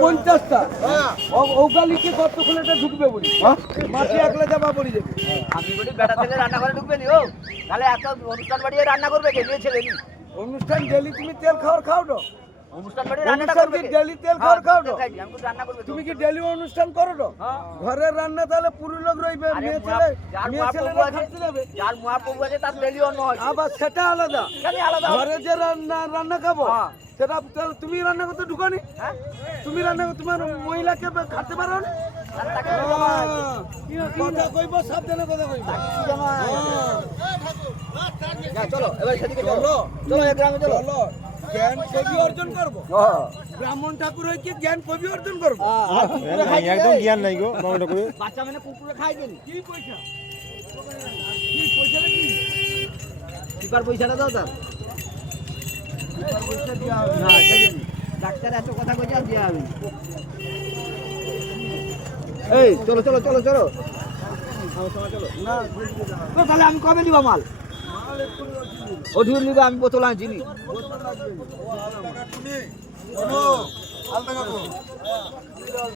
50টা ওগা লিখে কত খুলেটা ঢুকবে বলি মাটি একলা যাবা পড়ে যাবে। আমি বলি বেটা ছেলে রান্না করে ঢুকবে নি ও, তাহলে এত অনুষ্ঠান বাড়ি রান্না করবে কে নিয়ে ছেলে নি? অনুষ্ঠান ডেলি তুমি তেল খাও তো? অনুষ্ঠান বাড়ি রান্নাটা অনুষ্ঠান করবে কি কে? ডেলি তেল খাও তো? আমি তো রান্না করবে তুমি কি ডেলি অনুষ্ঠান করো তো? ঘরের রান্না তাহলে পুরো লোক রইবে, মেয়ে ছেলেরা খাচ্ছে যাবে। যার মহাপ্রভু আছে তার ডেলি অন্য হয়। আবার সেটা আলাদা, কেন আলাদা? ঘরে যে রান্না খাবো সেটা তাহলে তুমি রান্না করতে ঢুকানি? তুমি রান্না তোমার মহিলাকে খাতে পারো না? কথা কইব সাবধানে কথা কইব। চলো এবার সেদিকে চলো, চলো এক গ্রামে চলো। জ্ঞান কবি অর্জন করবো, ব্রাহ্মণ ঠাকুর হয়ে কি জ্ঞান কবি অর্জন করবো? একদম জ্ঞান নাই গো ব্রাহ্মণ ঠাকুরের। বাচ্চা মানে কুকুরে খাই দেন। কি পয়সা? কি পয়সাটা কি? টিপার পয়সাটা দাও তার। পয়সা দেওয়া হবে না ডাক্তার এত কথা কইছে আর দিয়া হবে। এই চলো চলো চলো চলো। না, তাহলে আমি কবে দিব মাল? অধীর নিবে, আমি বোতল আনছি নি। বোতল লাগবে। ও আলাদা। তুমি, আলাদা কাকু।